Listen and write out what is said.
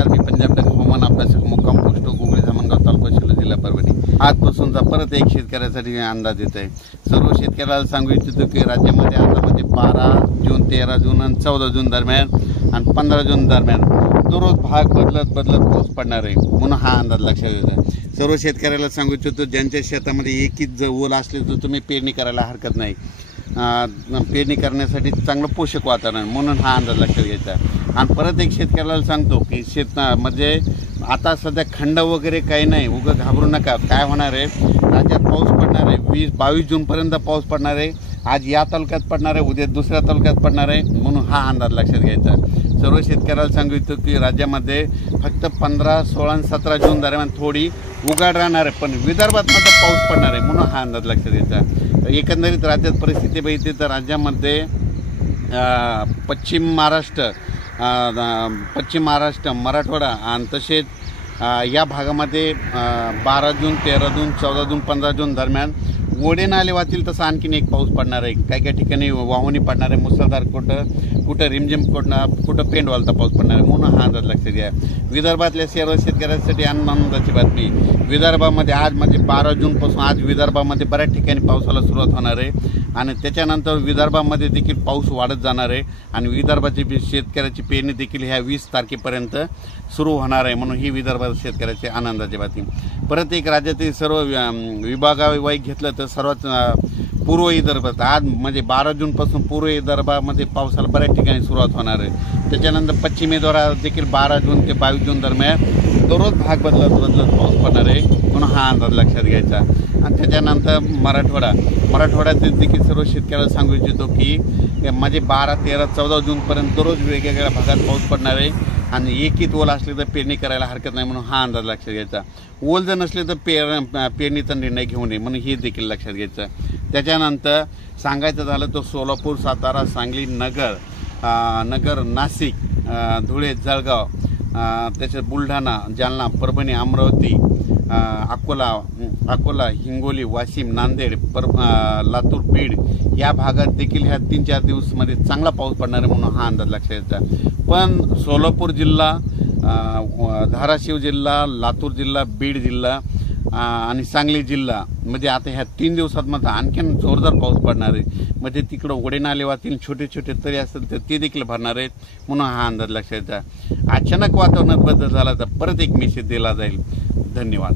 नमस्कार, मी पंजाब डक हवामान अभ्यासक मुक्काम पोस्ट गुगळी धामणगाव तालुका शिल्लोड जिल्हा परभणी। आजपासूनचा परत एक शेतकऱ्यासाठी अंदाज येत आहे। सर्व शेतकऱ्याला सांगू इच्छितो की राज्यामध्ये आता 12 जून 13 जून आणि 14 जून दरम्यान आणि 15 जून दरम्यान दररोज भाग बदलत पाऊस पडणार आहे, म्हणून हा अंदाज लक्षात येतो। सर्व शेतकऱ्याला सांगू इच्छितो ज्यांच्या शेतामध्ये एकच ओल असले तर तुम्ही पेरणी करायला हरकत नाही। पेरणी करण्यासाठी चांगलं पोषक वातावरण, म्हणून हा अंदाज लक्षात घ्यायचा। आणि परत एक शेतकऱ्याला सांगतो की म्हणजे आता सध्या खंड वगैरे काही नाही, उगाच घाबरू नका। काय होणार आहे, राज्यात पाऊस पडणार आहे 20-22 जूनपर्यंत पाऊस पडणार आहे। आज या तालुक्यात पडणार आहे, उद्या दुसऱ्या तालुक्यात पडणार आहे, म्हणून हा अंदाज लक्षात घ्यायचा। सर्व शेतकऱ्याला सांगू इच्छितो की राज्यामध्ये फक्त 15, 16 आणि 17 जून दरम्यान थोडी उघाड राहणार आहे, पण विदर्भात मात्र पाऊस पडणार आहे, म्हणून हा अंदाज लक्षात घ्यायचा। एकंदरीत राज्यात परिस्थिती बघितली तर राज्यामध्ये पश्चिम महाराष्ट्र, मराठवाडा आणि तसेच या भागामध्ये 12 जून 13 जून 14 जून 15 जून दरम्यान ओढे नाले वाहतील तसा आणखीन एक पाऊस पडणार आहे। काही ठिकाणी वाहुणी पडणार आहे, मुसळधार, कुठं रिमझिम, कुठं पेंड वालता पाऊस पडणार आहे, म्हणून हा अंदाज लक्षात घ्या। विदर्भातल्या सर्व शेतकऱ्यांसाठी आनंदाची बातमी, विदर्भामध्ये आज म्हणजे 12 जूनपासून आज विदर्भामध्ये बऱ्याच ठिकाणी पावसाला सुरुवात होणार आहे आणि त्याच्यानंतर विदर्भामध्ये देखील पाऊस वाढत जाणार आहे आणि विदर्भाची शेतकऱ्याची पेरणी देखील ह्या 20 तारखेपर्यंत सुरू होणार आहे, म्हणून ही विदर्भात शेतकऱ्याची आनंदाची बातमी। परत एक राज्यातील सर्व विभागावाईज घेतलं तर सर्वात पूर्व विदर्भात आज म्हणजे 12 जूनपासून पूर्व विदर्भामध्ये पावसाला बऱ्याच ठिकाणी सुरुवात होणार आहे। त्याच्यानंतर पश्चिम विदर्भात देखील 12 जून ते 22 जून दरम्यान दररोज भाग बदलत पाऊस पडणार आहे, म्हणून हा अंदाज लक्षात घ्यायचा। आणि त्याच्यानंतर मराठवाड्यात देखील सर्व शेतकऱ्याला सांगू इच्छितो की म्हणजे 12, 13, 14 जूनपर्यंत दररोज वेगवेगळ्या भागात पाऊस पडणार आहे आणि एकच ओल असले तर पेरणी करायला हरकत नाही, म्हणून हा अंदाज लक्षात घ्यायचा। ओल जर नसले तर पेरणीचा निर्णय घेऊ नये, म्हणून हे देखील लक्षात घ्यायचं। त्याच्यानंतर सांगायचं झालं तर सोलापूर, सातारा, सांगली, नगर, नाशिक, धुळे, जळगाव, त्याच्यात बुलढाणा, जालना, परभणी, अमरावती, अकोला, हिंगोली, वाशिम, नांदेड, लातूर, बीड या भागात देखील ह्या 3-4 दिवसामध्ये चांगला पाऊस पडणार आहे, म्हणून हा अंदाज लक्षात घ्यायचा। पण सोलापूर जिल्हा, धाराशिव जिल्हा, लातूर जिल्हा, बीड जिल्हा आणि सांगली जिल्हा म्हणजे आता ह्या 3 दिवसात मात्र आणखीन जोरदार पाऊस पडणार आहे, म्हणजे तिकडं ओढे नाले वाहतील, छोटे तरी असतील तर ते देखील भरणार आहेत, म्हणून हा अंदाज लक्षात घ्यायचा। अचानक वातावरणात बदल झाला तर परत एक मेसेज दिला जाईल। धन्यवाद।